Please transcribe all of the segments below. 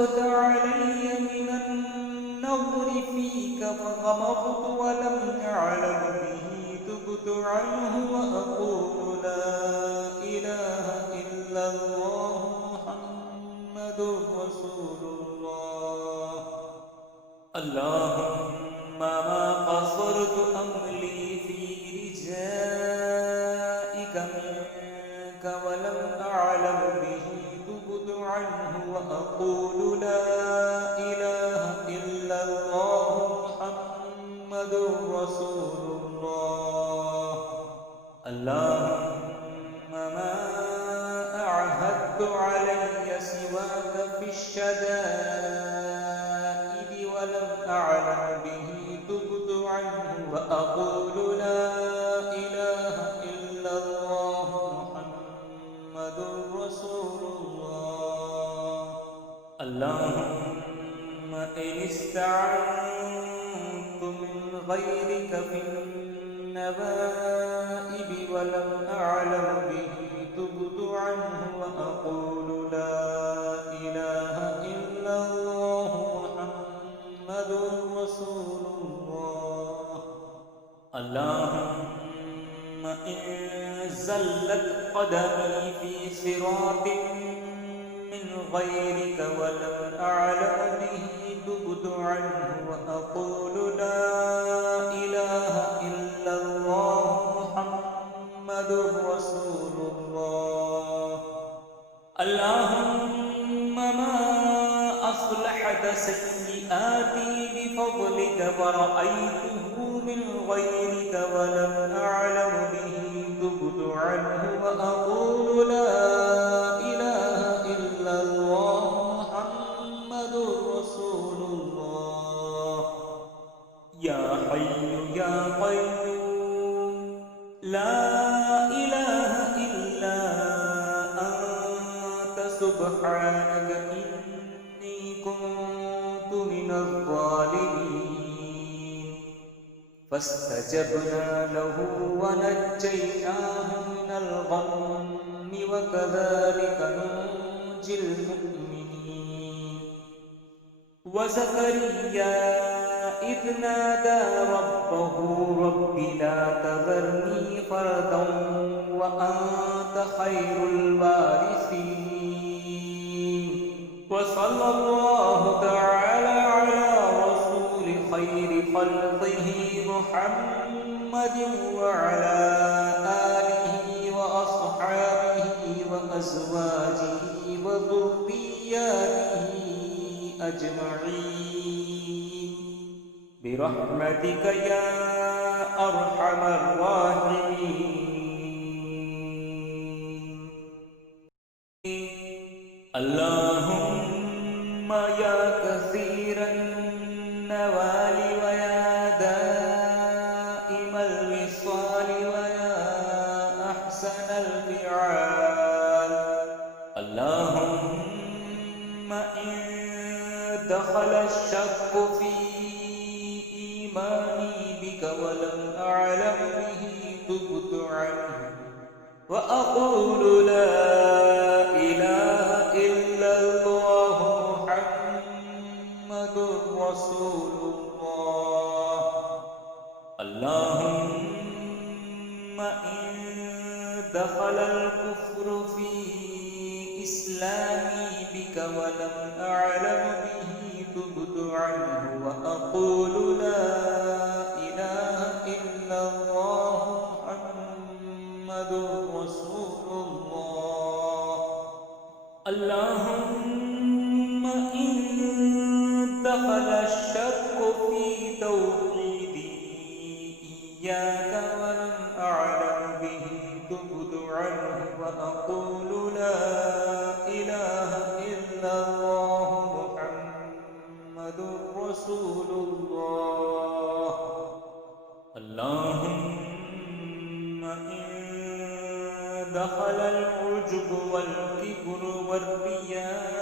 كتبت علي من النظر فيك فغمضت ولم أعلم به تبت عنه وأقول لا إله إلا الله محمد رسول الله. اللهم ما قصرت أملي في رجائك منك ولم أعلم به تبت عنه وأقول لا إله إلا الله محمد رسول الله. اللهم ما أعهدت علي سواك في الشدائد ولم أعلم به تبت عنه وأقول لا إله إلا الله محمد رسول الله. اللهم إن استعنت من غيرك في النبائب ولم أعلم به تبت عنه وأقول لا إله إلا الله محمد رسول الله. اللهم إن زلت قدمي في صراط من غيرك ولم أعلم به تبت عنه وأقول لا إله إلا الله محمد رسول الله. اللهم ما أصلحت سيئاتي بفضلك فرأيته من غيرك ولم أعلم به تبت عنه وأقول لا إله إلا الله محمد رسول الله. يا حي يا قيوم لا إله إلا أنت سبحانك إني كنت من الظالمين. فاستجبنا له ونجيناه من الغم وكذلك ننجي المؤمنين. وزكريا إذ نادى ربه رب لا تذرني فردا وأنت خير الوارثين. وصلى الله تعالى على رسول خير خلقه محمد وعلى آله وأصحابه وأزواجه وذرياته أجمعين برحمتك يا أرحم الراحمين. اللهم يا كثير النوال ويا دائم الوصال ويا أحسن الفعال. اللهم إن دخل الشك في إيماني بك ولم أعلم به تبت عنه وأقول لا إله إلا الله محمد رسول الله. اللهم إن دخل الكفر في إسلامي بك ولم أعلم به تبت عنه وأقول لا إله إلا الله محمد رسول الله. اللهم إن دخل الشك في توحيدي إياك ولم أعلم به تبت عنه وأقول لا إله إلا الله محمد رسول الله. اللهم إن دخل العجب والكبر والرياء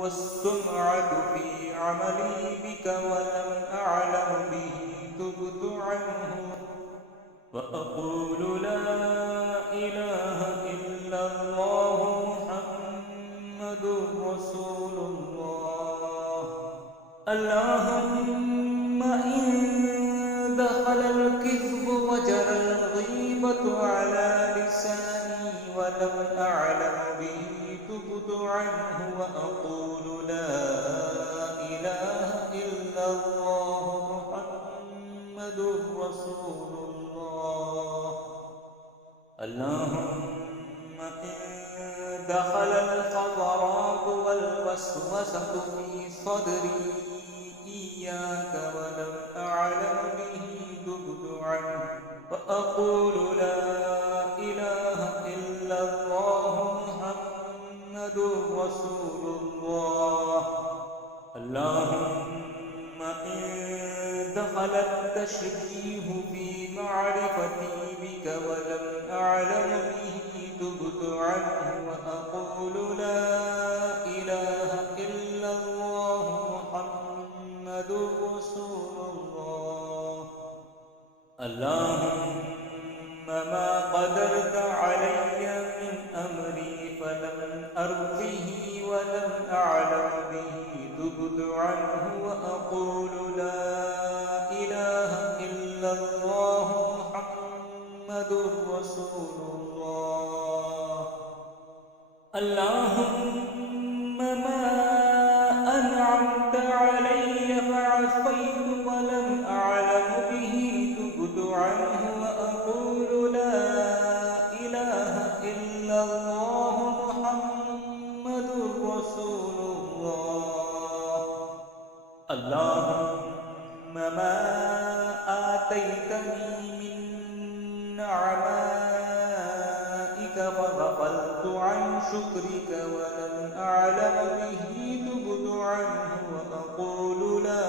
والسمعة في عملي بك ولم أعلم به تبت عنه وأقول لا إله إلا الله محمد رسول اللهم إن دخل الكذب وجرى الغيبة على لساني ولم أعلم به تبت عنه وأقول لا إله إلا الله محمد رسول الله. اللهم إن دخل الخطرات والوسوسة في صدري إياك ولم أعلم به تبت عنه وأقول لا إله إلا الله محمد رسول الله. اللهم إن دخل التشبيه في معرفتي بك ولم أعلم به تبت عنه وأقول لا إله إلا الله محمد رسول الله. اللهم ما قدرت علي من أمري فلم أرضه ولم أعلم به تبت عنه وأقول لا إله إلا الله محمد رسول الله. اللهم ما أنعمت علي فعصيت ولم أعلم به تبت عنه وأقول لا إله إلا الله محمد رسول الله. اللهم ما آتيتني من نعمائك فغفلت عن شكرك ولم أعلم به تبت عنه وأقول لا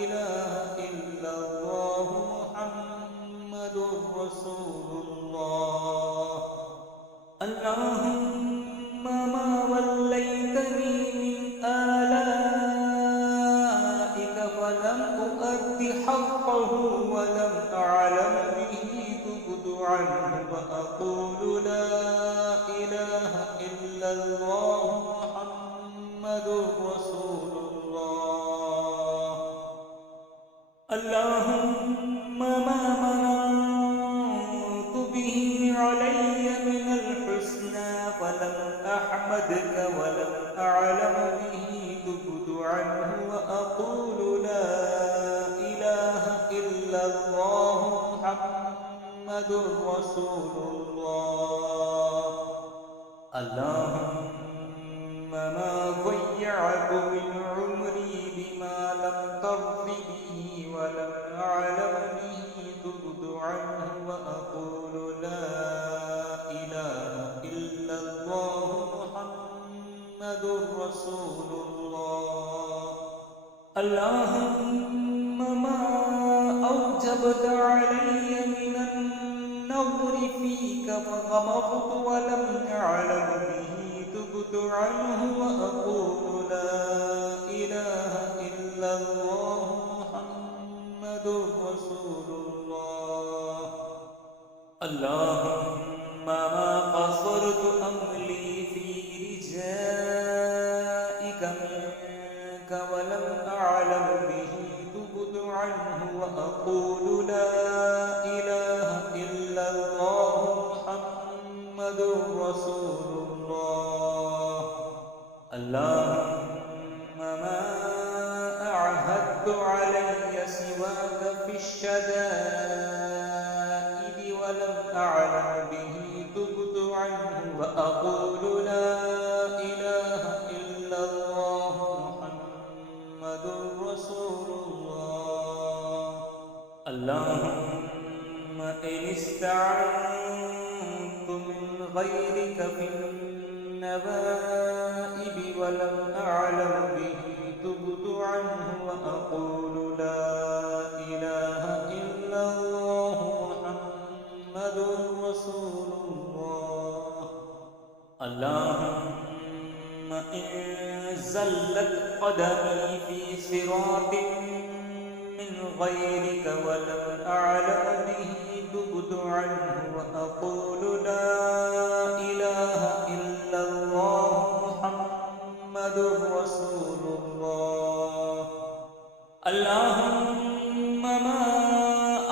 إله إلا الله محمد رسول الله. اللهم ما وليتني من آلائك فلم أؤد حقه ولم أعلم به تبت عنه وأقول لا إله إلا الله محمد رسول الله. اللهم ما مننت به علي من الحسنى فلم أحمدك ولم أعلم به تبت عنه وأقول لا إله إلا الله محمد رسول الله. اللهم ما ضيعت من عمري بما لم ترض به ولم أعلم به تبت عنه وأقول لا إله إلا الله محمد رسول الله. اللهم ما أوجبت علي من النظر فيك فغمضت ولم أعلم به تبت عنه وأقول لا إله إلا الله محمد رسول الله. اللهم ما قصرت أملي في رجائك منك ولم أعلم به تبت عنه وأقول لا إله إلا الله محمد رسول الله. اللهم ما أعهدت علي سواك في الشدائد ولم أعلم به تبت عنه وأقول لا إله إلا الله محمد رسول الله. اللهم إن استعنت من غيرك في النبائب ولم أعلم به تبت عنه وأقول لا إله إلا الله محمد رسول الله. اللهم إن زلت قدمي في صراط من غيرك ولم أعلم به تبت عنه وأقول لا إله إلا الله محمد رسول الله. اللهم ما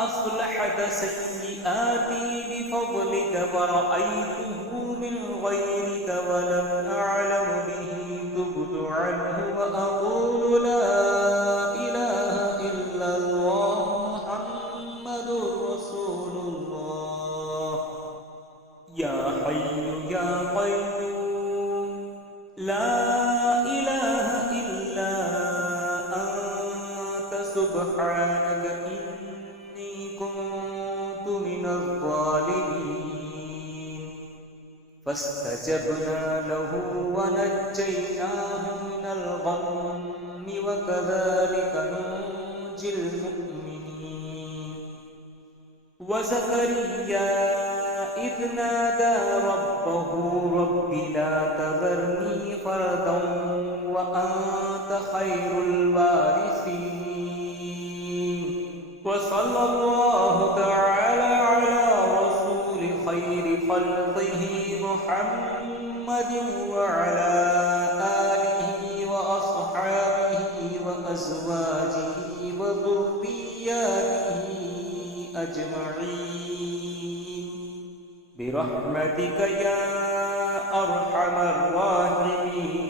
أصلحت سيئاتي بفضلك ورأيته من غيرك ولم أعلم به تبت عنه وأقول لا إله إلا الله محمد رسول الله. يا حي يا قيوم لا إله إلا أنت سبحانك إني كنت من الظالمين. فاستجبنا له ونجيناه من الغم وكذلك ننجي المؤمنين. وزكريا إذ نادى ربه رب لا تذرني فردا وأنت خير الوارثين. وصلى الله تعالى على رسول خير خلقه محمد وعلى آله وأصحابه وأزواجه وذرياته أجمعين برحمتك يا أرحم الراحمين.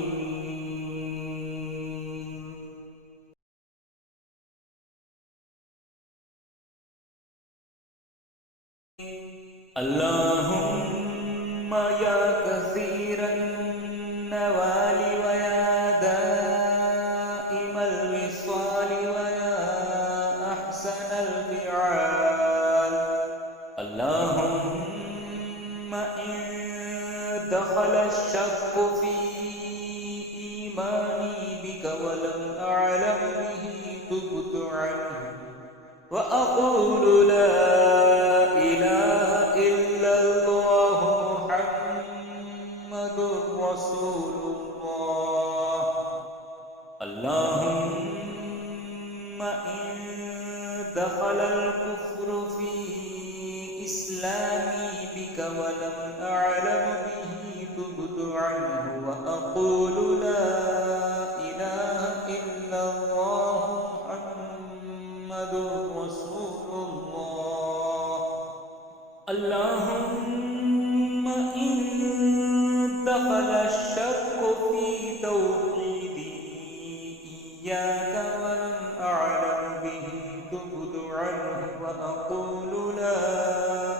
اللهم يا كثير النوال ويا دائم الوصال ويا أحسن الفعال. اللهم إن دخل الشك في إيماني بك ولم أعلم به تبت عنه وأقول لا إله إلا الله محمد رسول الله. اللهم إن دخل الكفر في إسلامي بك ولم أعلم به تبت عنه وأقول لا إله إلا الله محمد رسول الله. اللهم إن دخل الشك في توحيدي إياك ولم أعلم به تبت عنه وأقول لا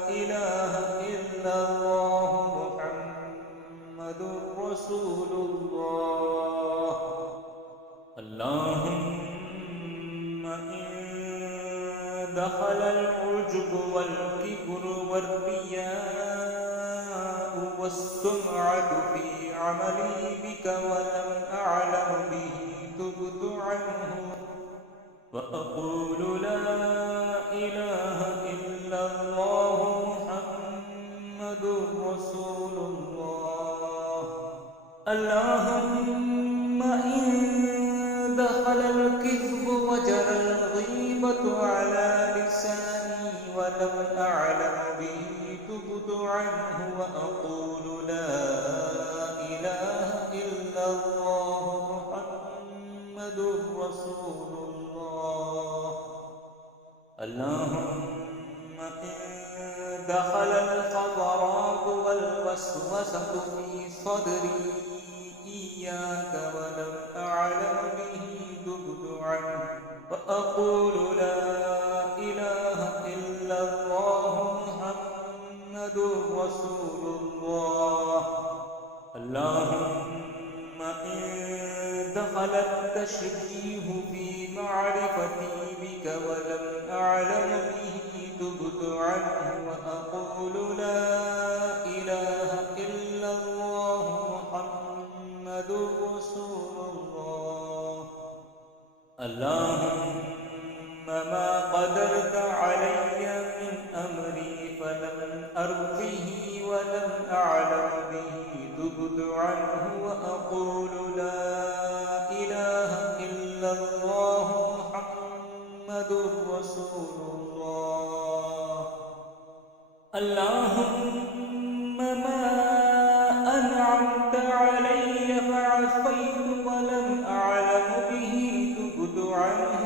إله إلا الله محمد رسول الله. اللهم إن دخل العجب والكبر والرياء والسمعة في عملي بك ولم أعلم به تبت عنه وأقول لا إله إلا الله محمد رسول الله. اللهم إن دخل الكذب وجرى الغيبة على لساني ولم أعلم به تبت عنه وأقول لا إله إلا الله محمد رسول الله. اللهم إن دخل الخطرات والوسوسة في صدري إياك ولم أعلم به تبت عنه وأقول لا إله إلا الله محمد رسول الله. اللهم إن دخل التشبيه في معرفتي بك ولم أعلم به تبت عنه وأقول لا إله إلا الله محمد رسول الله. اللهم ما قدرت علي من أمري فلم أرضه ولم أعلم به تبت عنه وأقول لا إله إلا الله محمد رسول الله. اللهم ما أنعمت علي فعصيت ولم أعلم به تبت عنه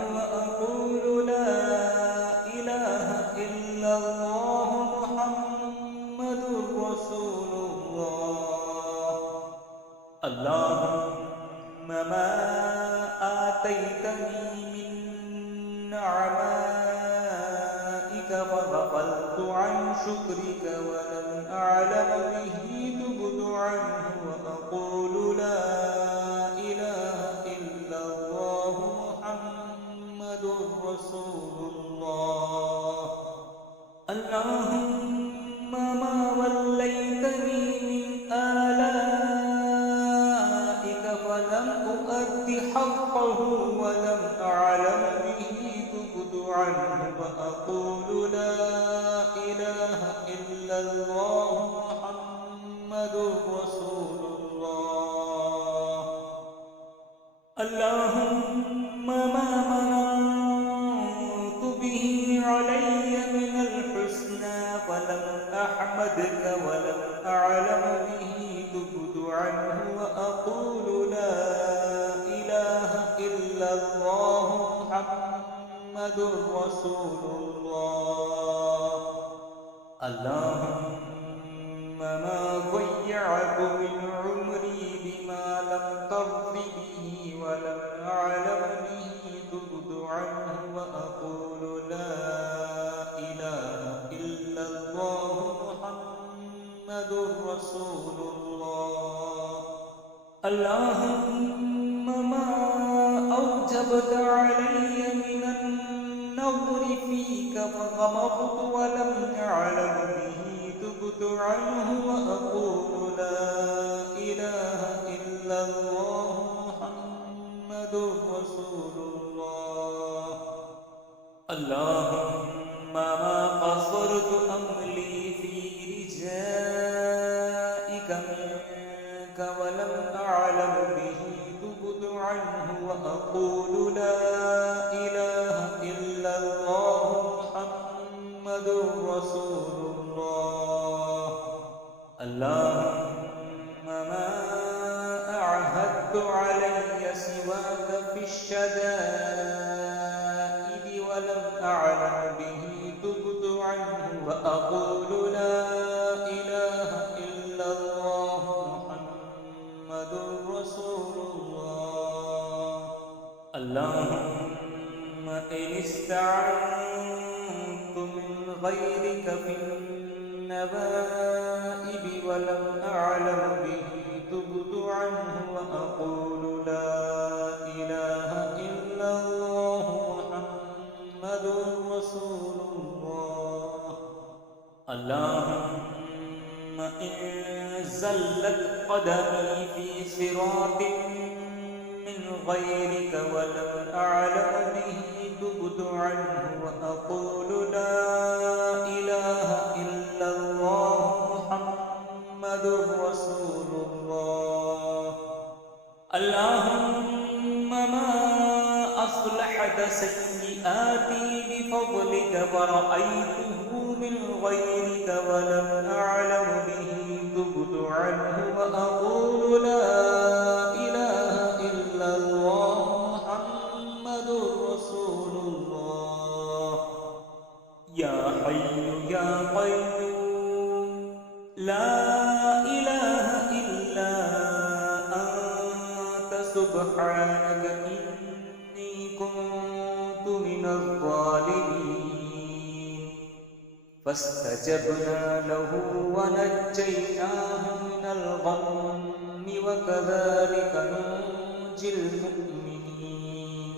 آتيتني من نعمائك فغفلت عن شكرك ولم أعلم به تبت عنه وأقول لا إله إلا الله محمد رسول الله. اللهم ما وليتني من آلائك فلم أؤد حقه ولم أعلم به تبت عنه وأقول لا إله إلا الله محمد رسول الله. اللهم ما مننت به علي من الحسنى فلم أحمدك ولم أعلم به تبت عنه وأقول لا إله إلا الله محمد رسول الله. اللهم ما ضيعت من عمري بما لم ترض به ولم أعلم به تبت عنه وأقول لا إله إلا الله محمد رسول الله. اللهم ما أوجبت علي من النظر فيك فغمضت ولم أعلم به تبت عنه وأقول لا إله إلا الله محمد رسول الله. اللهم ما قصرت أملي في رجائك منك ولم أعلم به تبت عنه وأقول لا إله إلا الله محمد رسول الله. اللهم ما أعهدت علي سواك في الشدائد ولم أعلم به تبت عنه وأقول لا إله إلا الله محمد رسول الله. اللهم إن استعنت من غيرك في النبائب ولم أعلم به تبت عنه وأقول لا إله إلا الله محمد رسول الله. اللهم إن زلت قدمي في صراط من غيرك ولم أعلم به تبت عنه وأقول لا إله إلا الله محمد رسول الله. اللهم ما أصلحت سيئاتي بفضلك فرأيته من غيرك ولم أعلم به تبت عنه وأقول لا إله إلا الله محمد رسول الله. يا حي يا قيوم لا إله إلا أنت سبحانك إني كنت من الظالمين. فاستجبنا له ونجيناه من الغم وكذلك ننجي المؤمنين.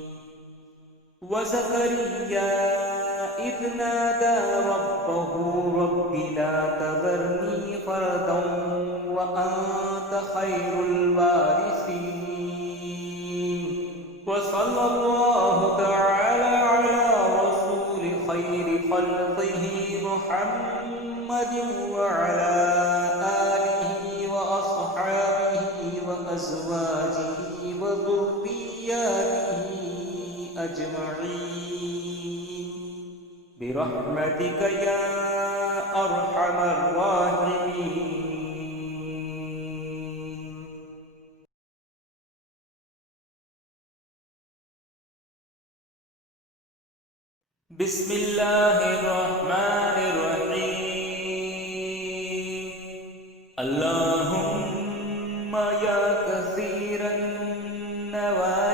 وزكريا إذ نادى ربه رب لا تذرني فردا وأنت خير الوارثين. وصلى الله تعالى على رسول خير خلقه محمد وعلى آله وأصحابه وأزواجه وذرياته أجمعين برحمتك يا أرحم الراحمين. بسم الله الرحمن الرحيم. اللهم يا كثير النوائب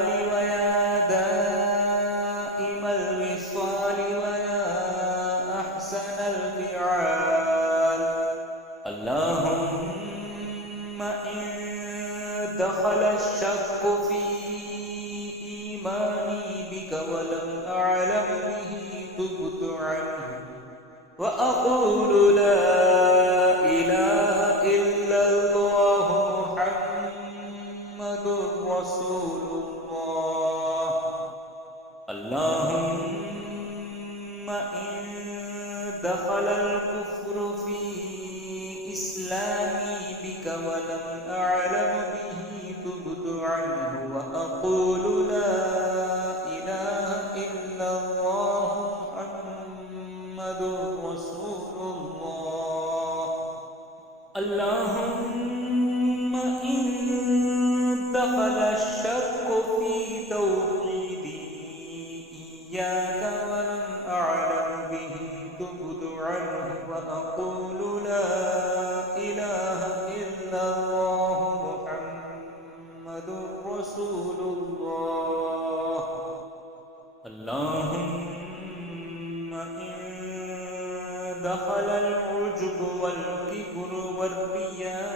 إيماني بك ولم أعلم به تبت عنه وأقول لا إله إلا الله محمد رسول الله. اللهم إن دخل الكفر في إسلامي بك ولم أعلم به تبت عنه وأقول لا إله إلا الله محمد رسول الله. اللهم إن دخل الشك في توحيدي إياك ولم أعلم به تبت عنه وأقول لا إله إلا الله محمد رسول الله. اللهم إن دخل العجب والكبر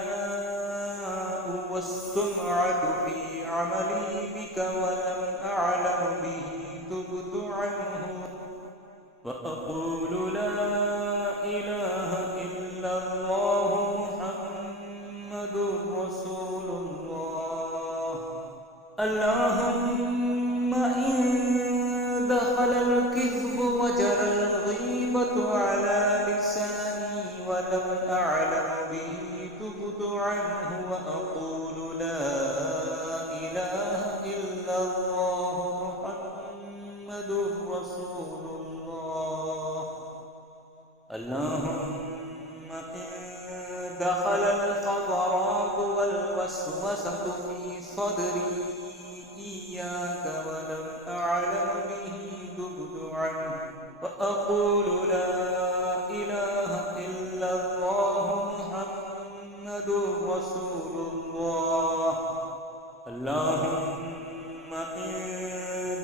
والرياء والسمعة في عملي بك ولم أعلم به تبت عنه وأقول لا إله إلا الله محمد رسول الله. اللهم إن دخل الكذب وجرى الغيبة على لساني ولم أعلم به تبت عنه وأقول لا إله إلا الله محمد رسول الله. اللهم إن دخل الخطرات والوسوسة في صدري إياك ولم أعلم به تبت عنه وأقول لا إله إلا الله محمد رسول الله. اللهم إن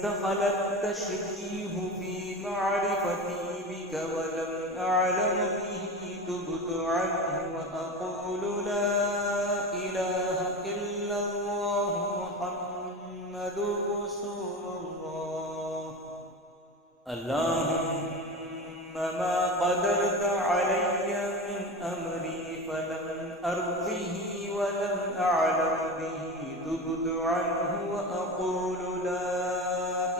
دخل التشبيه في معرفتي بك ولم أعلم به تبت عنه وأقول لا إله إلا الله محمد رسول الله. اللهم ما قدرت علي من أمري فلم أرضه ولم أعلم به تبت عنه وأقول لا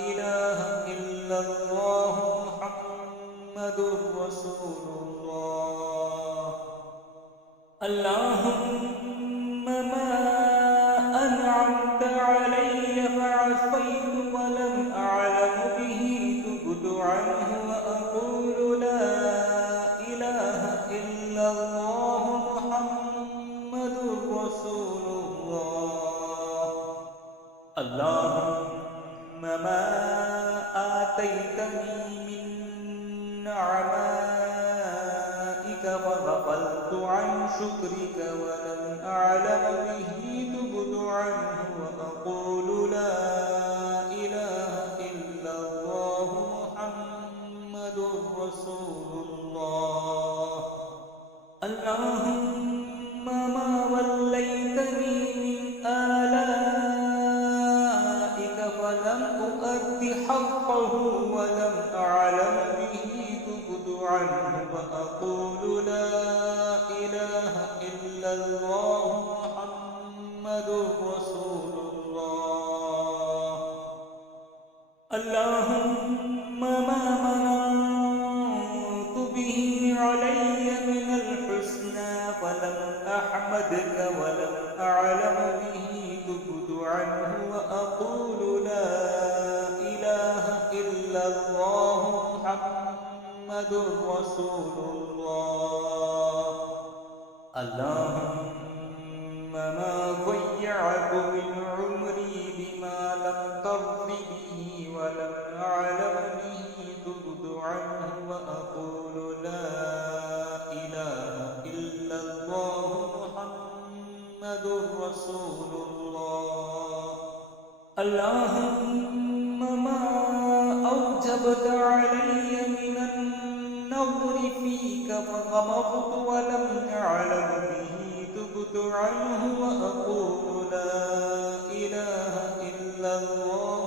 إله إلا الله محمد رسول الله. اللهم ما أنعمت علي فعصيت ولم أعلم به تبت عنه وأقول لا إله إلا الله محمد رسول الله. اللهم ما آتيتني من نعمائك فغفلت عن شكرك ولم أعلم به تبت عنه وأقول لا إله إلا الله محمد رسول الله. اللهم ما وليتني من آلائك فلم أؤد حقه ولم أعلم به تبت عنه وأقول لا إله إلا الله محمد رسول الله. اللهم ما مننت به علي من الحسنى فلم أحمدك ولم أعلم به تبت عنه وأقول لا إله إلا الله محمد رسول الله. اللهم ما ضيعت من عمري بما لم ترض به ولم أعلم به تبت عنه وأقول لا إله إلا الله محمد رسول الله. اللهم ما أوجبت علي من النظر فيك فغمضت ولم أعلم به تبت عنه وأقول لا إله إلا الله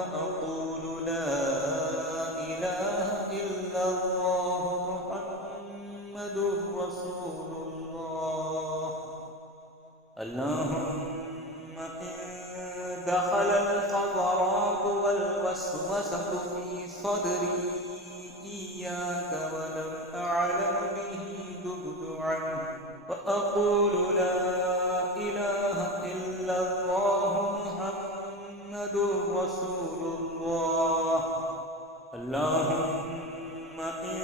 وأقول لا إله إلا الله محمد رسول الله. اللهم إن دخل الخطرات والوسوسة في صدري إياك ولم أعلم به تبت عنه وأقول لا إله إلا الله محمد رسول الله. اللهم إن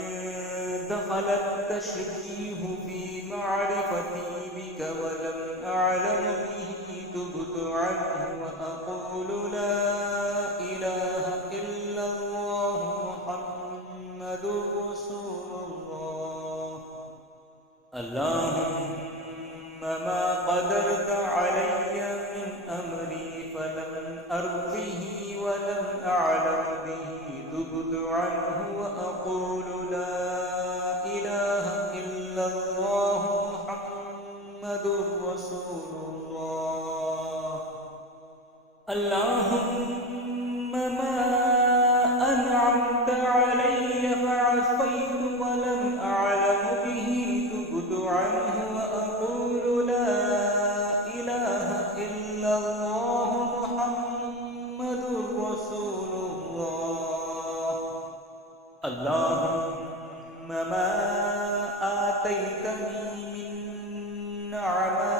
دخل التشبيه في معرفتي بك ولم أعلم به تبت عنه وأقول لا إله إلا الله محمد رسول الله. اللهم ما قدرت علي من أمري فلم أرضه ولم أعلم به تبت عنه وأقول لا إله إلا الله محمد رسول الله. اللهم ما أنعمت علي فعصيت ولم أعلم به تبت عنه وأقول لا إله إلا الله محمد رسول الله. اللهم ما آتيتني من نعمائك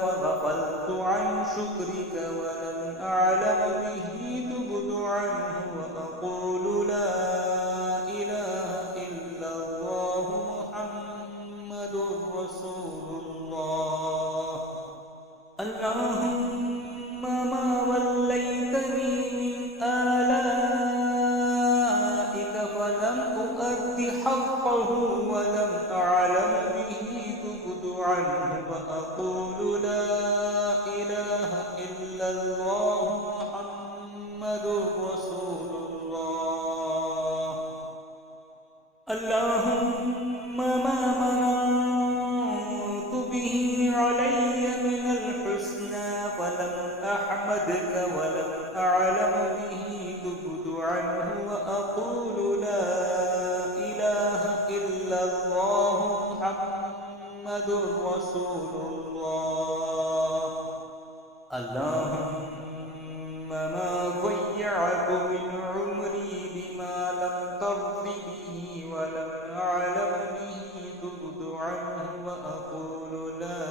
فغفلت عن شكرك ولم أعلم به تبت عنه وأقول لا إله إلا الله محمد رسول الله. اللهم ما وليتني من آلائك فلم أؤد حقه ولم أعلم به تبت عنه وأقول لا إله إلا الله محمد رسول الله. اللهم ما مننت به علي من الحسنى فلم أحمدك ولم أعلم به تبت عنه وأقول لا إله إلا الله محمد رسول الله. اللهم ما ضيعت من عمري بما لم ترض به ولم أعلم به تبت عنه وأقول لا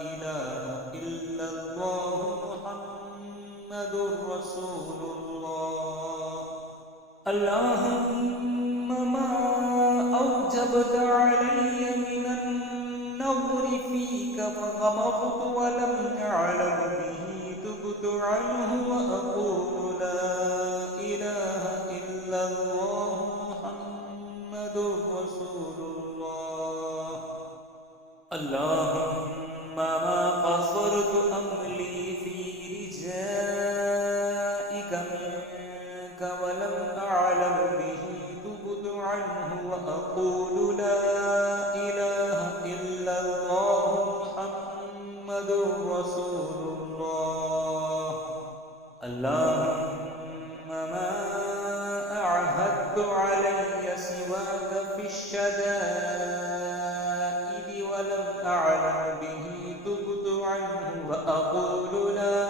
إله إلا الله محمد رسول الله. اللهم ما أوجبت علي من النظر فيك فغمضت ولم أعلم به تبت عنه وأقول لا إله إلا الله محمد رسول الله. اللهم ما قصرت أملي في رجائك منك ولم أعلم به تبت عنه وأقول لا إله إلا الله محمد رسول الله. اللهم ما أعهدت علي سواك في الشدائد ولم أعلم به تبت عنه وأقول لا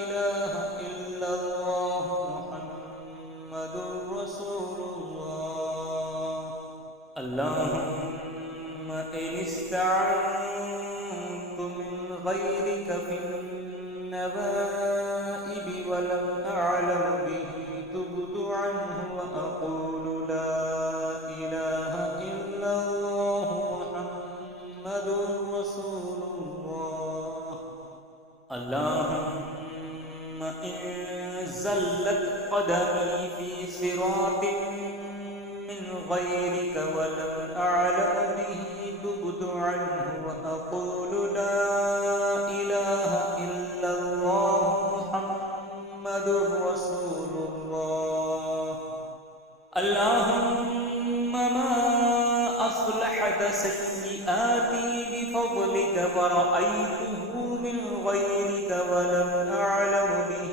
إله إلا الله محمد رسول الله. اللهم إن استعنت من غيرك في النبائب ولم أعلم به تبت عنه وأقول لا إله إلا الله محمد رسول الله. اللهم إن زلت قدمي في صراط من غيرك ولم أعلم به تبت عنه وأقول لا إله إلا الله محمد رسول الله. اللهم ما أصلحت سيئاتي بفضلك فرأيته من غيرك ولم أعلم به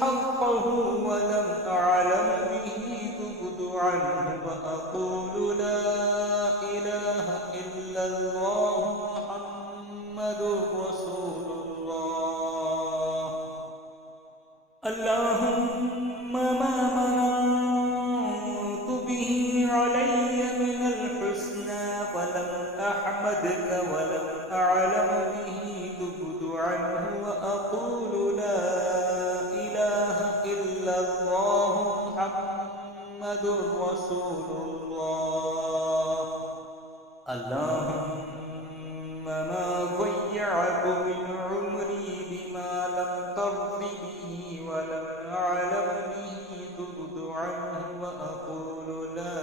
حقه ولم أعلم به تبت عنه وأقول لا إله إلا الله محمد رسول الله. اللهم ما مننت به علي من الحسنى فلم أحمدك ولم أعلم به تبت عنه وأقول لا إله إلا الله محمد رسول الله. اللهم ما ضيعت من عمري بما لم ترض به ولم أعلم به تبت عنه وأقول لا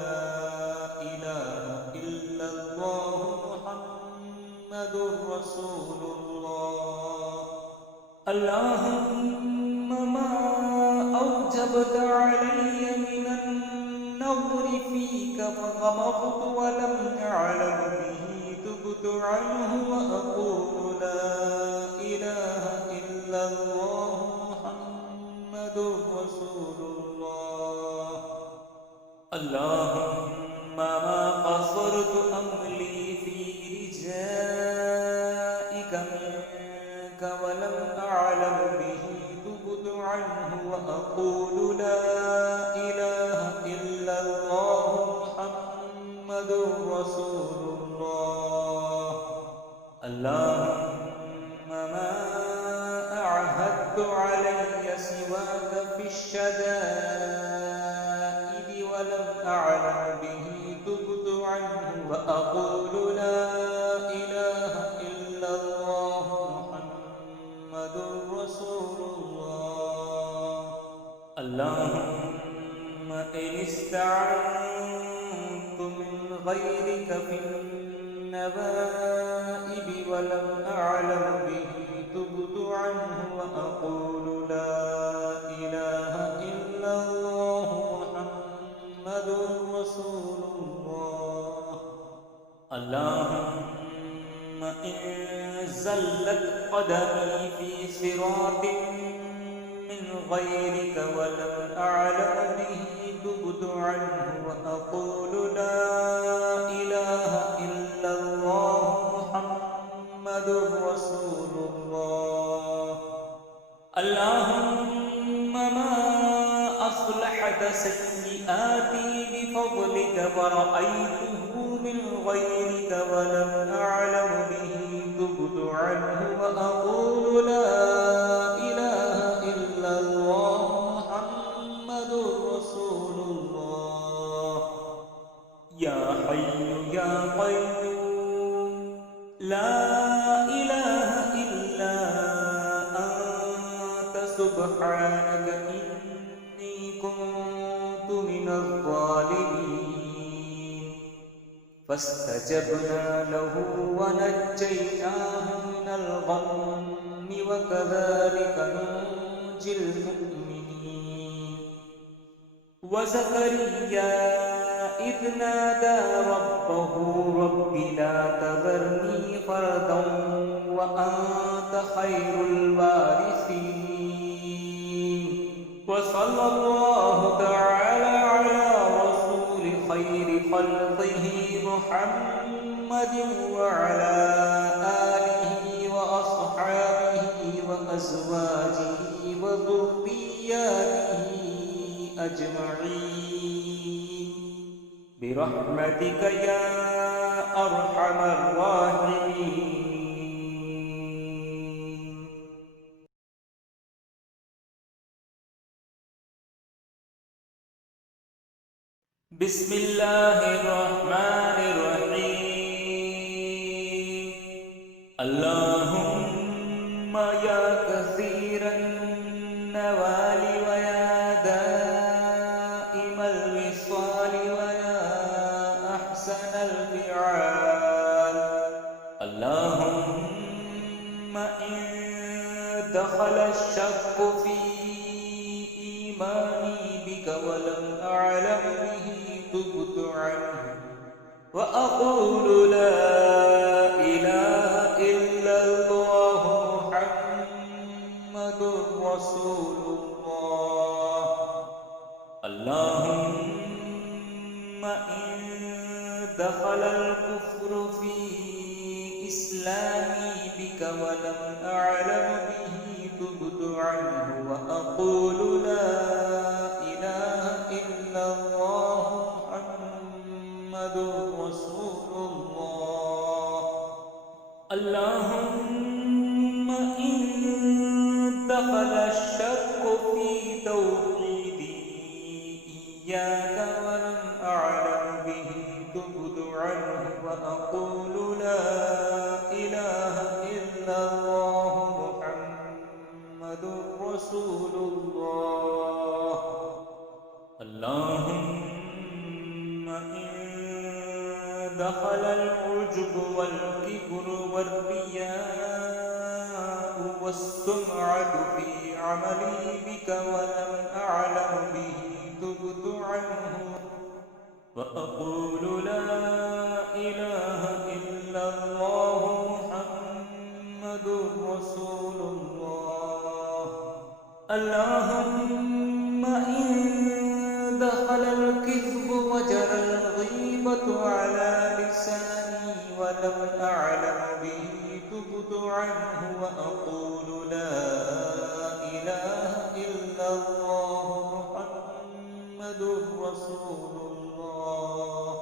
إله إلا الله محمد رسول الله. اللهم ما أوجبت علي من النظر فيك فغمضت ولم أعلم به تبت عنه وأقول لا إله إلا الله محمد رسول الله. اللهم ما قصرت أملي في رجائك منك ولم أعلم به تبت عنه وأقول لا إله إلا الله محمد رسول الله. اللهم ما أعهدت علي سواك في الشدائد ولم أعلم به تبت عنه وأقول لا إله إلا الله محمد رسول الله. اللهم إن استعنت من غيرك في النبائب ولم أعلم به تبت عنه وأقول لا إله إلا الله محمد رسول الله. اللهم إن زلت قدمي في صراط من غيرك ولم أعلم به تبت عنه وأقول لا إله إلا الله محمد رسول الله. اللهم ما أصلحت سيئاتي بفضلك فرأيته من غيرك ولم أعلم به تبت عنه وأقول لا إله إلا الله محمد رسول الله. يا حي يا قيوم لا إله إلا أنت سبحانك إني كنت من الظالمين. فاستجبنا له ونجيناه من الغم وكذلك ننجي المؤمنين. وزكريا إذ نادى ربه رب لا تذرني فردا وأنت خير الوارثين. وصلى الله تعالى على رسول خير خلقه محمد وعلى آله وأصحابه وأزواجه وذرياته أجمعين برحمتك يا أرحم الراحمين. بسم الله الرحمن الرحيم. اللهم يا كثير النوال ويا دائم الوصال ويا أحسن الفعال. اللهم إن دخل الشك في إيماني بك ولم أعلم به تبت عنه وأقول لا إله إلا الله محمد رسول الله. دخل الكفر في إسلامي بك ولم أعلم به تبت عنه وأقول لا إله إلا الله محمد رسول الله. اللهم إن دخل الشك في توحيدي إياك ولم أعلم به تبت عنه وأقول لا إله إلا الله محمد رسول الله. اللهم إن دخل العجب والكبر والرياء والسمعة في عملي بك ولم أعلم به تبت عنه وأقول لا إله إلا الله محمد رسول الله. اللهم إن دخل الكذب وجرى الغيبة على لساني ولم أعلم به تبت عنه وأقول لا إله إلا الله محمد رسول الله.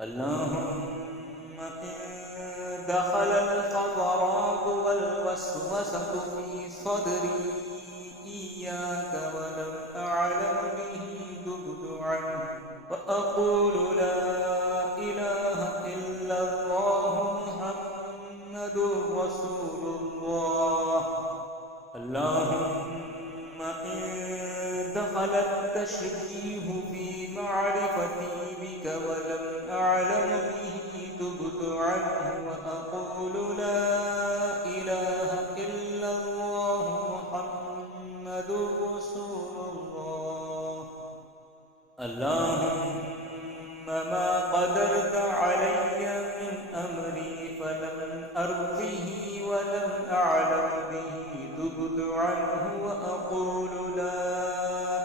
اللهم إن دخل الخضراء والوسوسة في صدري إياك ولم أعلم به تبت عنه وأقول لا إله إلا الله محمد رسول الله. اللهم إن دخل التشبيه في معرفتي بك ولم أعلم به تبت عنه وأقول لا إله إلا الله محمد رسول الله. اللهم ما قدرت علي من أمري فلم أرضه ولم أعلم به تبت عنه وأقول لا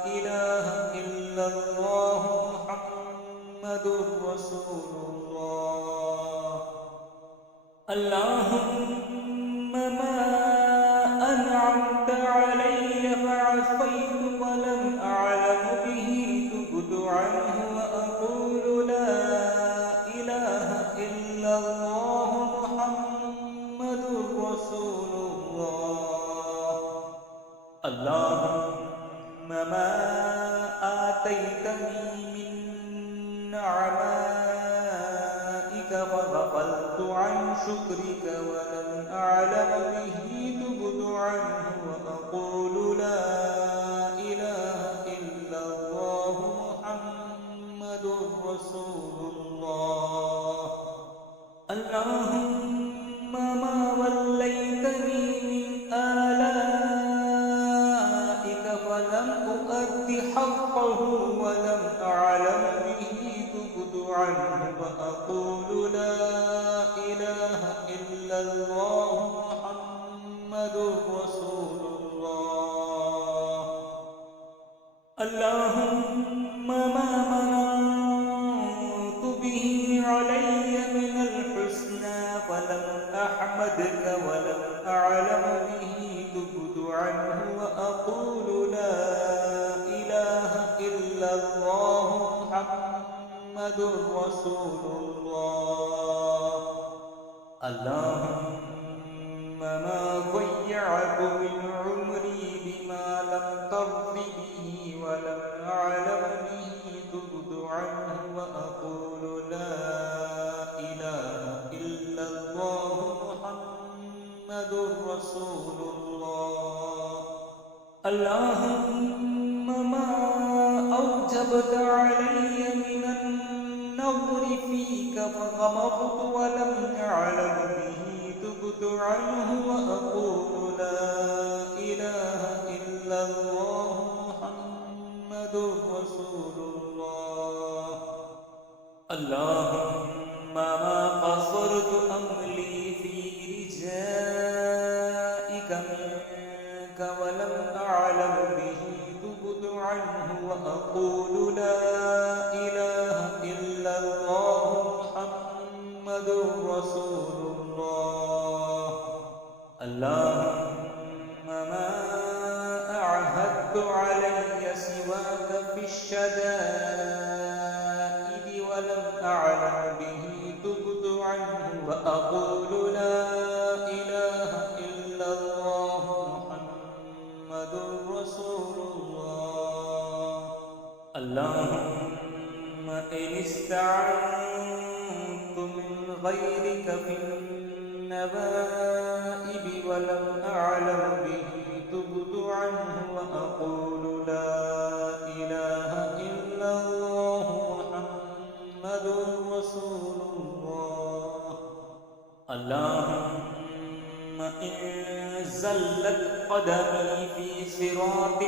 إله إلا الله محمد رسول الله. اللهم ما أنعمت علي فعصيت ولم أعلم به تبت عنه وأقول لا إله إلا الله محمد رسول الله. اللهم ما آتيتني من نعمائك فغفلت عن شكرك ولم أعلم به تبت عنه وأقول لا إله إلا الله محمد رسول الله. اللهم ما وليتني من آلائك فلم أؤد حقه ولم أعلم به تبت عنه وأقول لا إله إلا الله محمد رسول الله. اللهم ما مننت به علي من الحسنى فلم أحمدك ولم أعلم به تبت عنه وأقول لا إله إلا الله محمد رسول الله. اللهم ما ضيعت من عمري بما لم ترض به ولم أعلم به تبت عنه وأقول لا إله إلا الله محمد رسول الله. اللهم ما أوجبت علي من النظر فيك فغمضت ولم أعلم به تبت عنه وأقول لا إله إلا الله محمد رسول الله. اللهم ما قصرت أملي في رجائك منك ولم أعلم به تبت عنه وأقول لا إله إلا الله اللهم ما أعهدت علي سواك في الشدائد ولم أعلم به تبت عنه وأقول لا إله إلا الله محمد رسول الله. اللهم إن استعنت من غيرك في النبائب ولم أعلم به تبت عنه وأقول لا إله إلا الله محمد رسول الله. اللهم إن زلت قدمي في صراط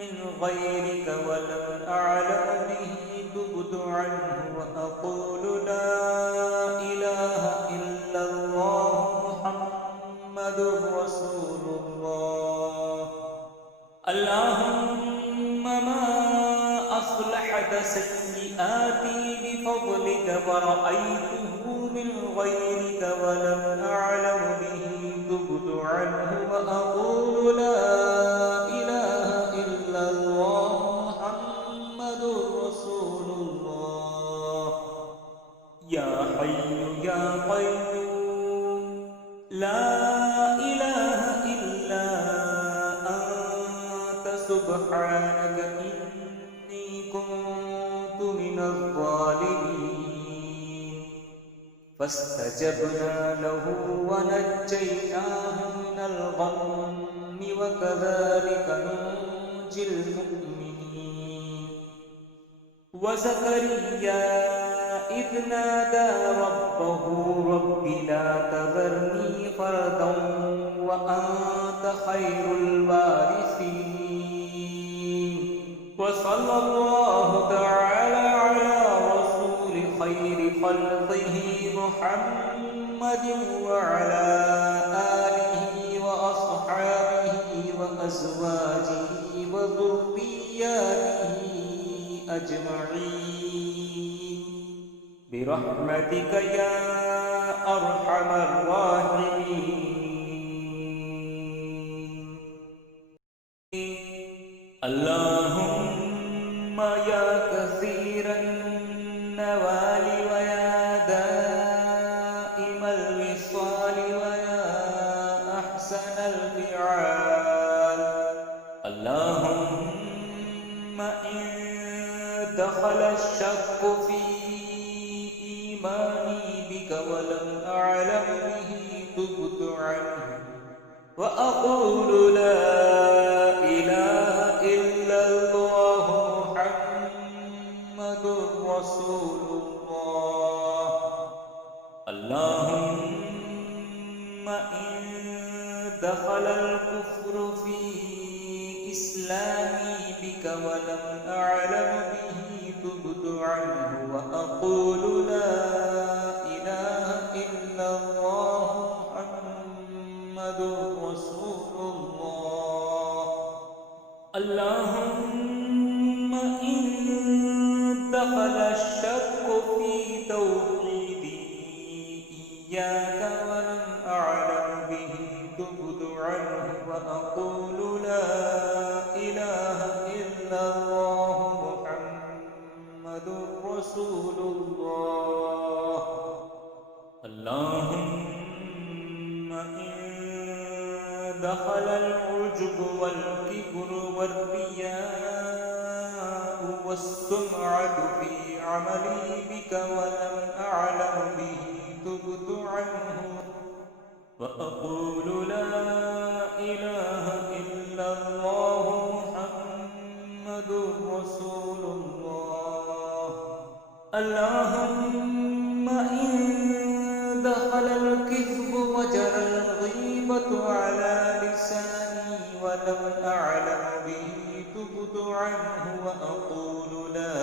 من غيرك ولم أعلم به تبت عنه وأقول لا إله إلا الله محمد رسول الله. اللهم ما أصلحت سيئاتي بفضلك فرأيته من غيرك ولم أعلم به تبت عنه وأقول لا إله إلا الله محمد رسول الله. يا حي يا قيوم لا إله إلا أنت سبحانك إني كنت من الظالمين. فاستجبنا له ونجيناه من الغم وكذلك ننجي المؤمنين. وزكريا إذ نادى ربه رب لا تذرني فردا وأنت خير الوارثين. وصلى الله تعالى على رسول خير خلقه محمد وعلى آله وأصحابه وأزواجه وذرياته أجمعين برحمتك يا أرحم الراحمين. اللهم يا كثير النوال ويا دائم الوصال ويا أحسن الفعال. اللهم إن دخل الشك في إيماني بك ولم أعلم به تبت عنه وأقول لا إله إلا الله محمد رسول الله. اللهم إن دخل الكفر في إسلامي بك ولم أعلم به تبت عنه وأقول لا إله إلا الله محمد رسول الله. اللهم إن دخل الشك في توحيدي إياك ولم أعلم به تبت عنه وأقول لا إله إلا الله محمد رسول الله. اللهم إن دخل العجب والكبر والرياء والسمعة في عملي بك ولم أعلم به تبت عنه وأقول لا إله إلا الله محمد رسول الله. اللهم إن دخل الكذب وجرى الغيبة على لساني ولم أعلم به تبت عنه وأقول لا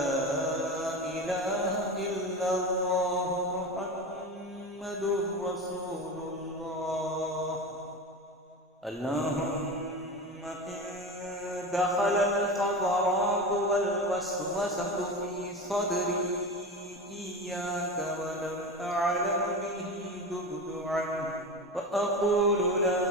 إله إلا الله محمد رسول الله. اللهم إن دخل الخطرات والوسوسة في صدري إياك ولم أعلم به تبت عنه وأقول لا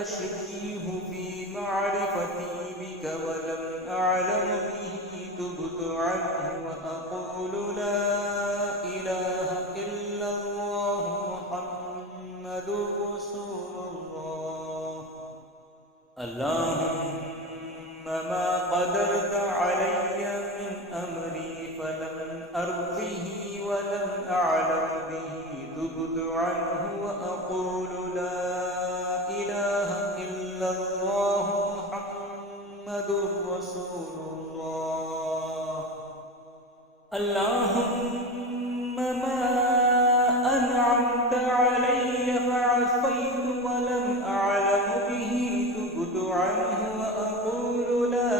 التشريح في معرفتي بك ولم أعلم به تبت عنه وأقول لا إله إلا الله محمد رسول الله. اللهم ما قدرت علي من أمري فلم أرضه ولم أعلم به تبت عنه وأقول لا إله إلا الله محمد رسول الله. اللهم ما أنعمت علي فعصيت ولم أعلم به تبت عنه وأقول لا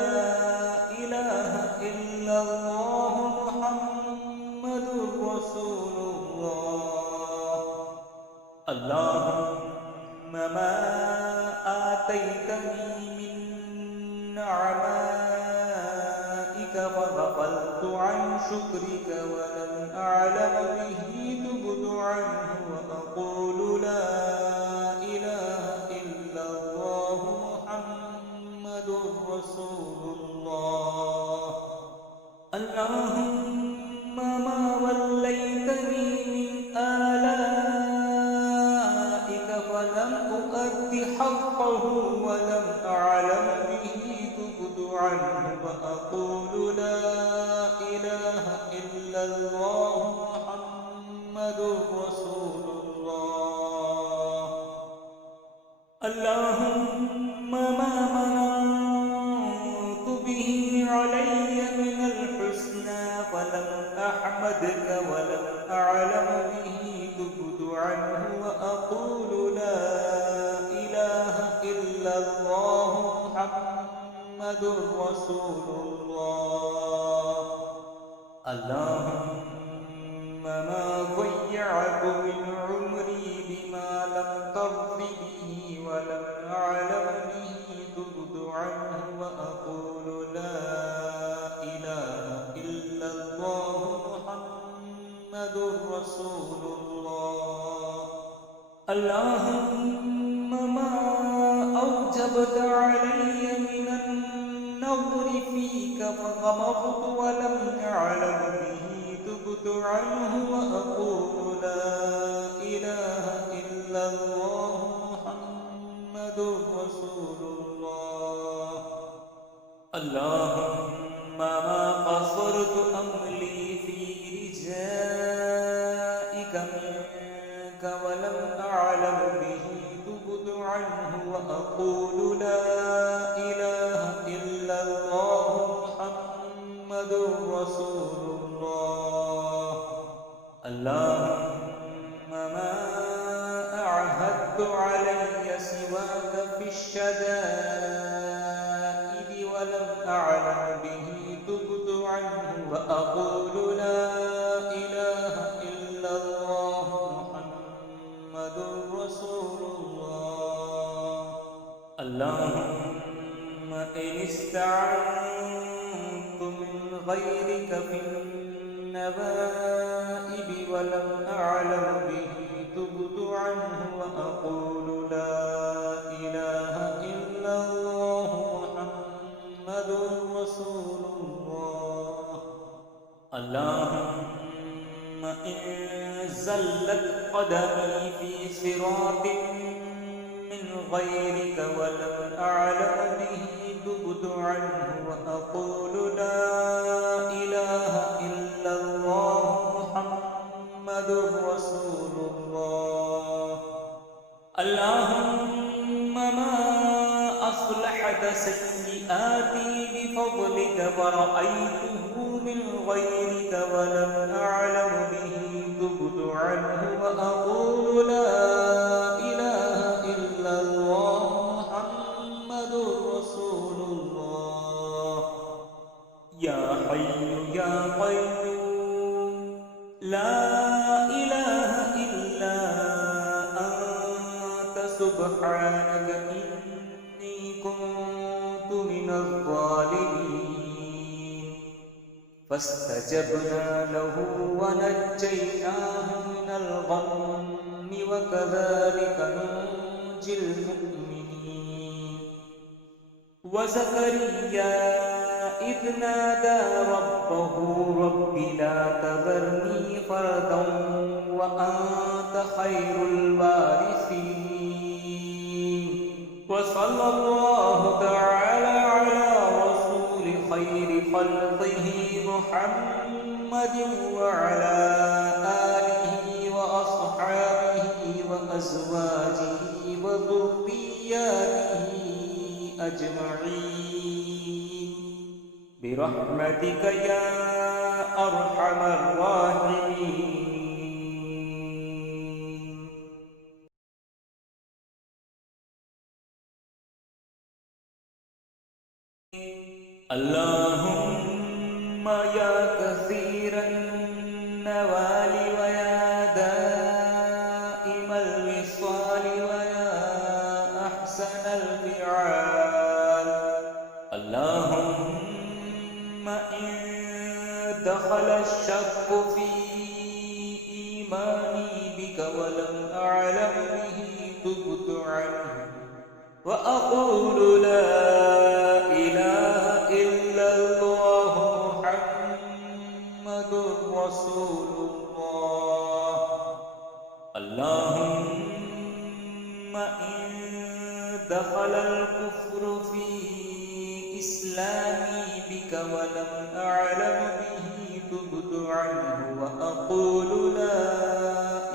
إله إلا الله محمد رسول الله. اللهم ما آتيتني من نعمائك فغفلت عن شكرك ولم أعلم به تبت عنه وأقول لا إله إلا الله محمد رسول الله. اللهم ما وليتني من آلائك فلم أؤد حقه ولم أعلم به تبت عنه وأقول لا إله إلا الله محمد رسول الله. اللهم ما مننت به علي من الحسنى فلم أحمدك ولم أعلم به تبت عنه وأقول لا إله إلا الله محمد رسول الله. اللهم ما ضيعت من عمري بما لم ترض به ولم أعلم به تبت عنه وأقول لا إله إلا الله محمد رسول الله. اللهم ما أوجبت علي من النظر فيك فغمضت ولم أعلم به تبت عنه وأقول لا إله إلا الله محمد رسول الله. اللهم ما قصرت أملي في رجائك منك ولم أعلم به تبت عنه وأقول لا إله إلا الله محمد رسول الله. اللهم ما أعهدت علي سواك في الشدائد ولم أعلم به تبت عنه وأقول لا إله إلا الله محمد رسول الله. اللهم إن استعنت من غيرك في النبائب ولم أعلم به تبت عنه وأقول لا إله إلا الله محمد رسول الله. اللهم إن زلت قدمي في صراط من غيرك ولم أعلم به تبت عنه وأقول لا إله إلا الله محمد رسول الله. اللهم ما أصلحت سيئاتي بفضلك فرأيته من غيرك ولم أعلم به تبت عنه وأقول لا إله إلا الله محمد رسول الله. يا حي يا قيوم لا إله إلا أنت سبحانك إني كنت من الظالمين. فاستجبنا له ونجيناه من الغم وكذلك ننجي المؤمنين. وزكريا إذ نادى ربه رب لا تذرني فردا وأنت خير الوارثين وصلى الله تعالى على رسول خير خلقه محمد وعلى آله وأصحابه وأزواجه وذرياته أجمعين برحمتك يا أرحم الراحمين. اللهم يا كثير النوال ويا دائم الوصال ويا أحسن الفعال اللهم إن دخل الشك في إيماني بك ولم أعلم به تبت عنه وأقول لا إله إلا الله محمد رسول الله. اللهم إن دخل الكفر في إسلامي بك ولم أعلم به تبت عنه وأقول لا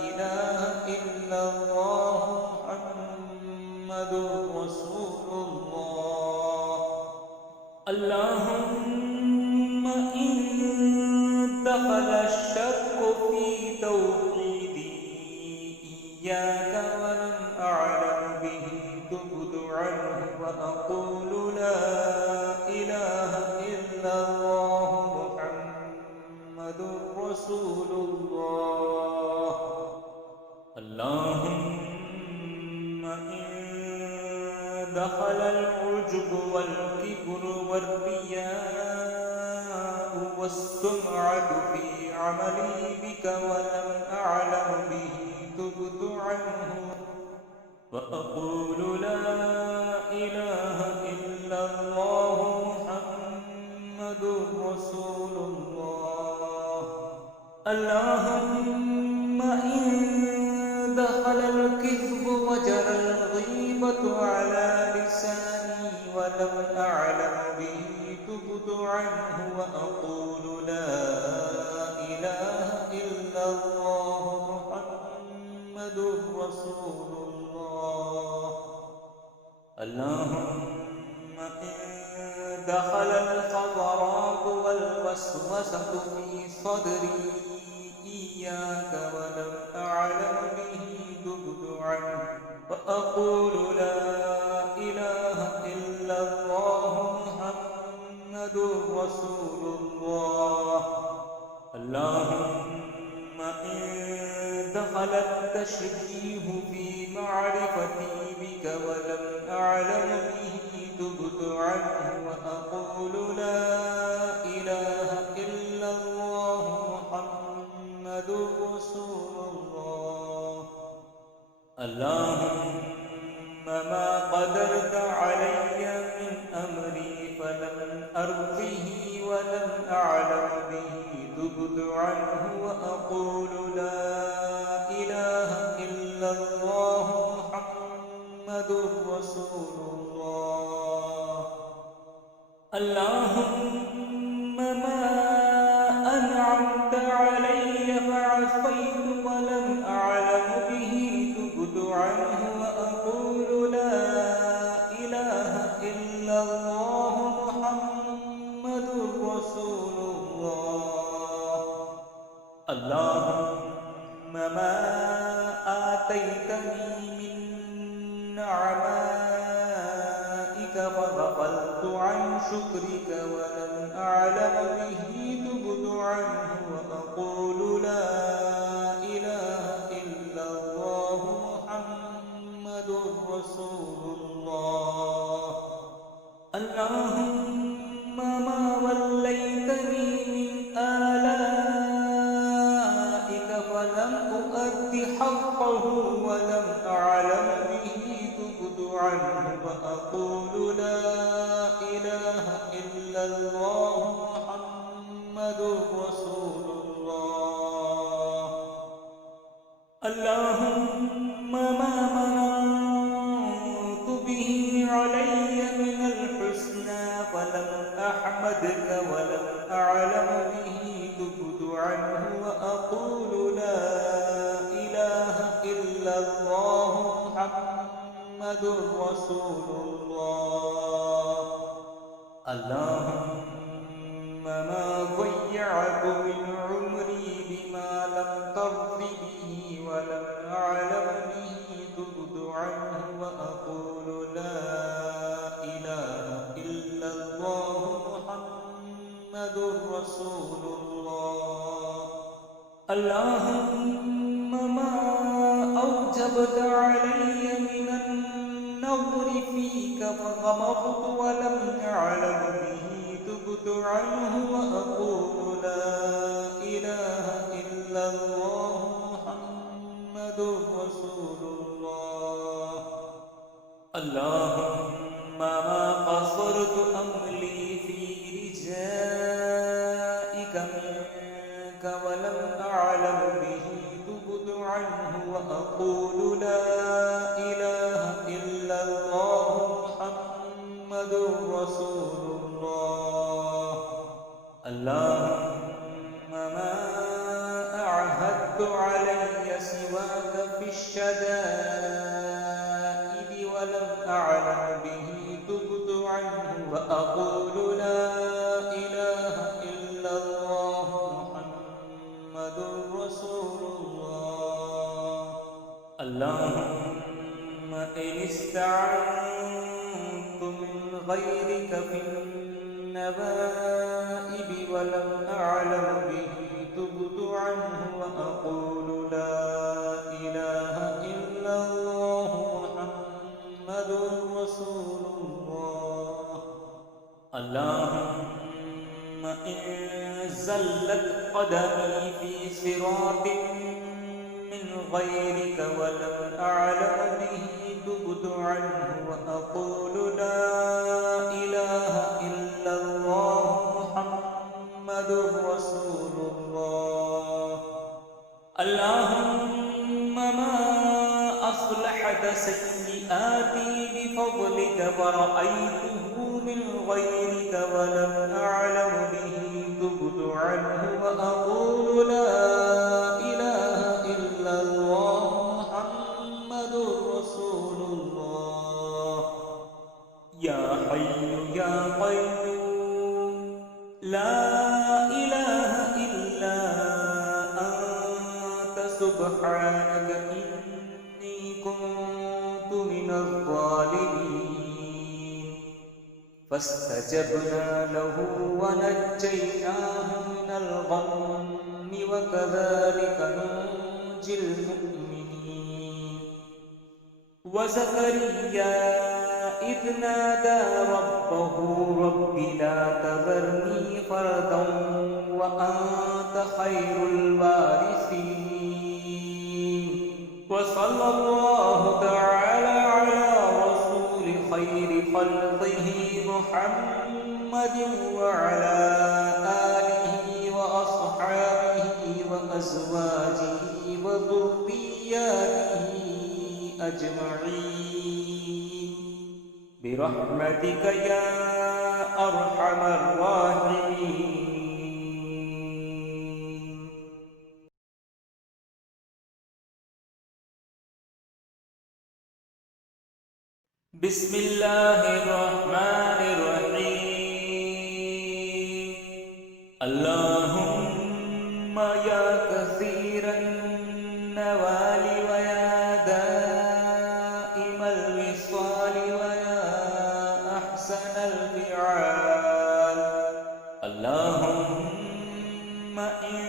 إله إلا الله محمد رسول الله. اللهم إن دخل الشك في توحيدي إياك ولم أعلم به تبت عنه وأقول لا إله إلا الله محمد رسول الله. اللهم إن دخل العجب والكبر والرياء والسمعة في عملي بك ولم أعلم به تبت عنه وأقول لا إله إلا الله محمد رسول الله. اللهم إن دخل الكذب وجرى الغيبة على لساني ولم أعلم به تبت عنه وأقول لا إله إلا الله محمد رسول الله. اللهم إن دخل الخطرات والوسوسة في صدري إياك ولم أعلم به تبت عنه وأقول لا إله إلا الله محمد رسول الله. اللهم إن دخل التشبيه في معرفتي بك ولم أعلم به تبت عنه وأقول لا إله إلا الله محمد رسول الله. اللهم ما قدرت علي من أمري فلم أرضه ولم أعلم به تبت عنه وأقول لا إله إلا الله محمد رسول الله. اللهم ما أنعمت علي فعصيت ولم أعلم به تبت عنه وأقول لا إله إلا الله محمد رسول الله. اللهم ما آتيتني من نعمائك فغفلت عن شكرك ولم أعلم به تبت عنه وأقول لا إله إلا الله محمد رسول الله. اللهم ما وليتني من آلائك فلم أؤد حقه ولم أعلم به تبت عنه وأقول لا محمد رسول الله. اللهم ما مننت به علي من الحسنى فلم أحمدك ولم أعلم به تبت عنه وأقول لا إله إلا الله محمد رسول الله. اللهم ما ضيعت من عمري بما لم ترض به ولم أعلم به تبت عنه وأقول لا إله إلا الله محمد رسول الله. اللهم ما أوجبت علي من النظر فيك فغمضت ولم أعلم به تبت عنه وأقول لا إله إلا الله محمد رسول الله. اللهم ما قصرت أملي في رجائك منك ولم أعلم به تبت عنه وأقول لا إله إلا الله محمد رسول الله. اللهم ما أعهدت علي سواك في الشدائد ولم أعلم به تبت عنه وأقول لا إله إلا الله محمد رسول الله. اللهم إن استعنت من غيرك في النبائب ولم أعلم به تبت عنه وأقول لا إله إلا الله محمد رسول الله. اللهم إن زلت قدمي في صراط من غيرك ولم أعلم به تبت عنه وأقول لا إله إلا الله محمد رسول الله. اللهم ما أصلحت سيئاتي بفضلك فرأيته من غيرك ولم أعلم به تبت عنه وأقول لا إله إلا الله محمد رسول الله. يا حي يا قيوم لا إله إلا أنت سبحانك إني كنت من الظالمين. فاستجبنا له ونجيناه من الغم وكذلك ننجي المؤمنين. وزكريا إذ نادى ربه رب لا تذرني فردا وأنت خير الوارثين. وصلى الله تعالى على رسول خير خلقه محمد وعلى آله وأصحابه وأزواجه وذرياته أجمعين برحمتك يا أرحم الراحمين. بسم الله الرحمن الرحيم. اللهم يا كثير النوال ويا دائم الوصال ويا أحسن الفعال. اللهم إن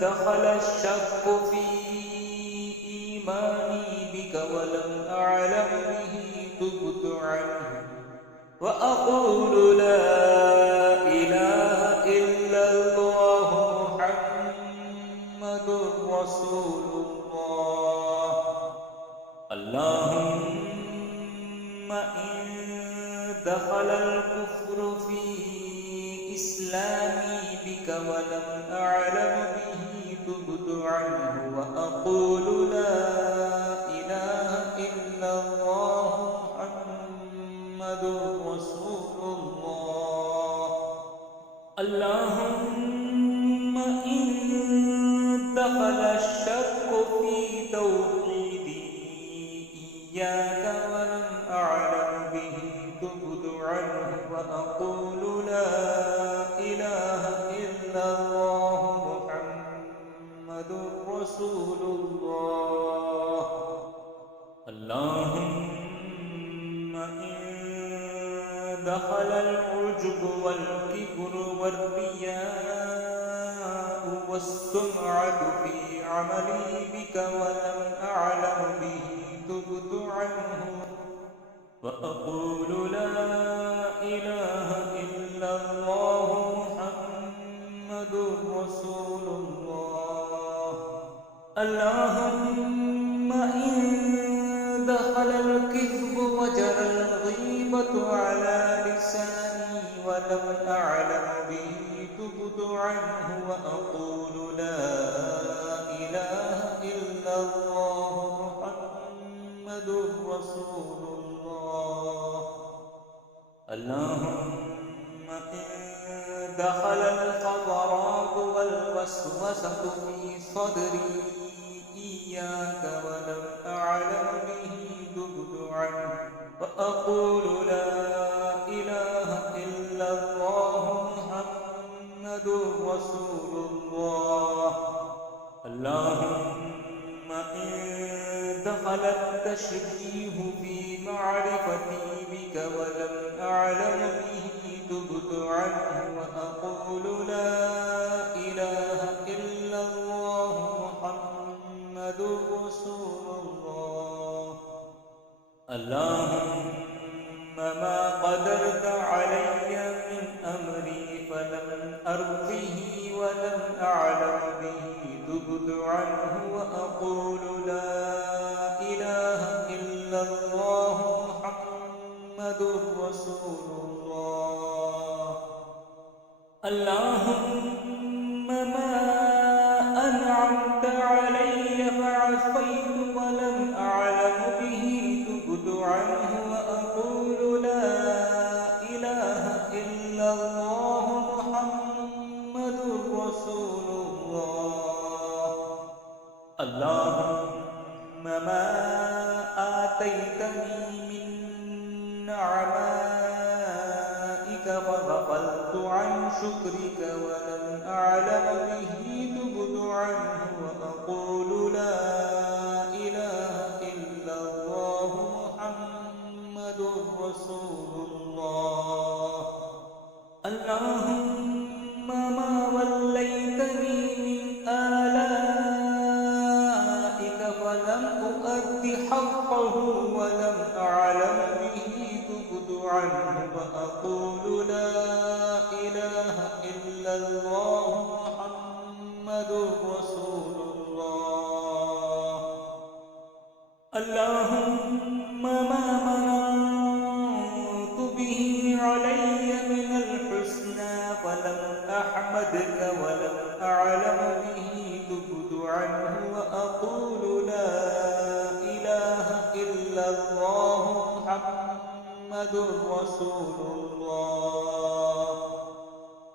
دخل الشك في إيماني بك ولم أعلم به تبت عنه وأقول لا إله إلا الله محمد رسول الله. اللهم إن دخل الكفر في إسلامي بك ولم أعلم به تبت عنه وأقول لا إله إلا الله محمد رسول الله. اللهم إن دخل الشك في توحيدي إياك ولم أعلم به تبت عنه وأقول لا إله إلا الله محمد رسول الله. اللهم إن دخل العجب والكبر والرياء والسمعة في عملي بك ولم أعلم به تبت عنه وأقول لا إله إلا الله محمد رسول الله. اللهم إن دخل الكذب وجرى الغيبة على لساني ولم أعلم به تبت عنه وأقول لا إله إلا الله محمد رسول الله. اللهم إن دخل الخطرات والوسوسة في صدري إياك ولم أعلم به تبت عنه وأقول لا إله إلا الله محمد رسول الله. اللهم إن دخل التشبيه في معرفتي بك ولم أعلم به تبت عنه وأقول لا إله إلا الله محمد رسول الله. اللهم ما قدرت علي من أمري فلم أرضه ولم أعلم به تبت عنه وأقول لا إله إلا الله محمد رسول الله. اللهم ما أنعمت علي فعصيت ولم أعلم به تبت عنه وأقول لا إله إلا الله محمد رسول الله. اللهم ما آتيتني من نعمائك فغفلت عن شكرك ولم أعلم به تبت عنه وأقول لا إله إلا الله محمد رسول الله. اللهم ما وليتني من آلائك فلم أؤد حقه ولم أعلم به تبت عنه وأقول لا إله إلا الله محمد رسول الله. اللهم ما مننت به علي من الحسنى فلم أحمدك ولم أعلم به تبت عنه وأقول لا إله إلا الله محمد رسول الله.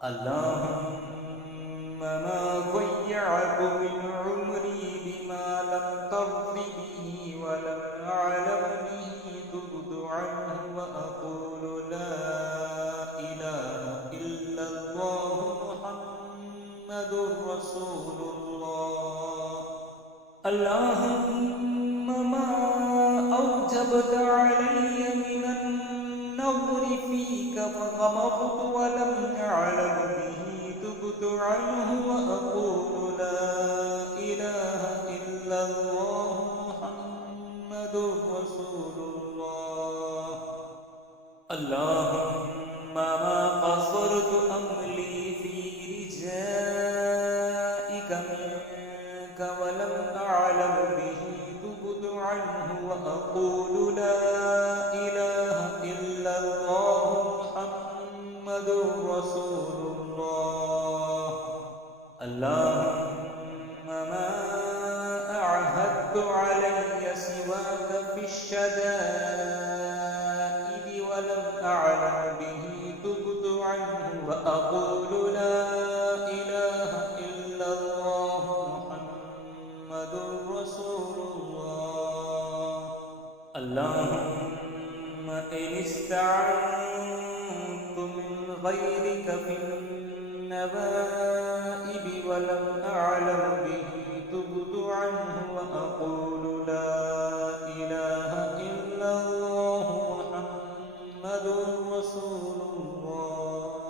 اللهم ما ضيعت من عمري بما لم ترض به ولم أعلم به تبت عنه وأقول لا إله إلا الله محمد رسول الله. اللهم ما أوجبت علي من النظر فيك فغمضت ولم أعلم به تبت عنه وأقول لا إله إلا الله محمد رسول الله. اللهم ما قصرت أملي في رجائك منك ولم أعلم به تبت عنه وأقول لا إله إلا الله محمد رسول اللهم ما أعهدت علي سواك في الشدائد ولم أعلم به تبت عنه وأقول لا إله إلا الله محمد رسول الله. اللهم إن استعنت من غيرك في النبائب ولم أعلم به تبت عنه وأقول لا إله إلا الله محمد رسول الله.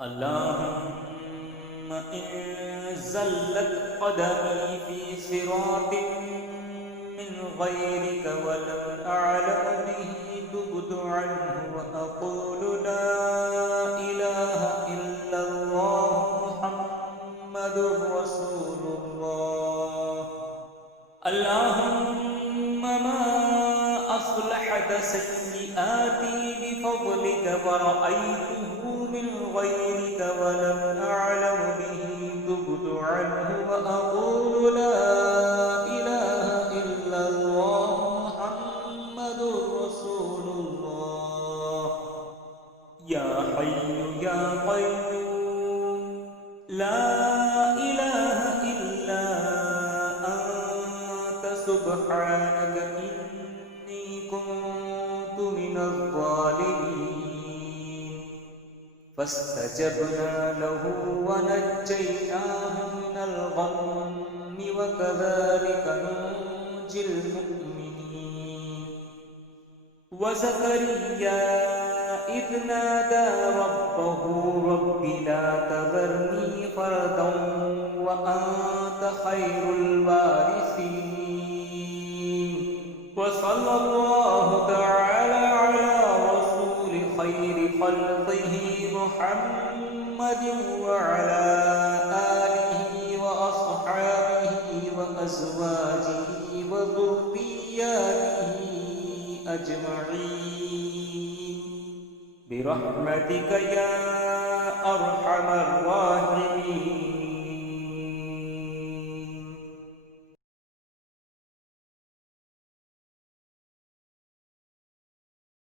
اللهم إن زلت قدمي في صراط من غيرك ولم أعلم به تبت عنه وأقول لا إله إلا الله محمد رسول الله. اللهم ما أصلحت سيئاتي بفضلك ورأيته من غيرك ولم أعلم به تبت عنه وأقول لا إله إلا الله محمد رسول الله. يا حي يا قيوم لا إله إلا أنت سبحانك إني كنت من الظالمين. فاستجبنا له ونجيناه من الغم وكذلك ننجي المؤمنين. وزكريا إذ نادى ربه رب لا تذرني فردا وأنت خير الوارثين. وصلى الله تعالى على رسول خير خلقه محمد وعلى آله وأصحابه وأزواجه وذرياته أجمعين برحمتك يا أرحم الراحمين.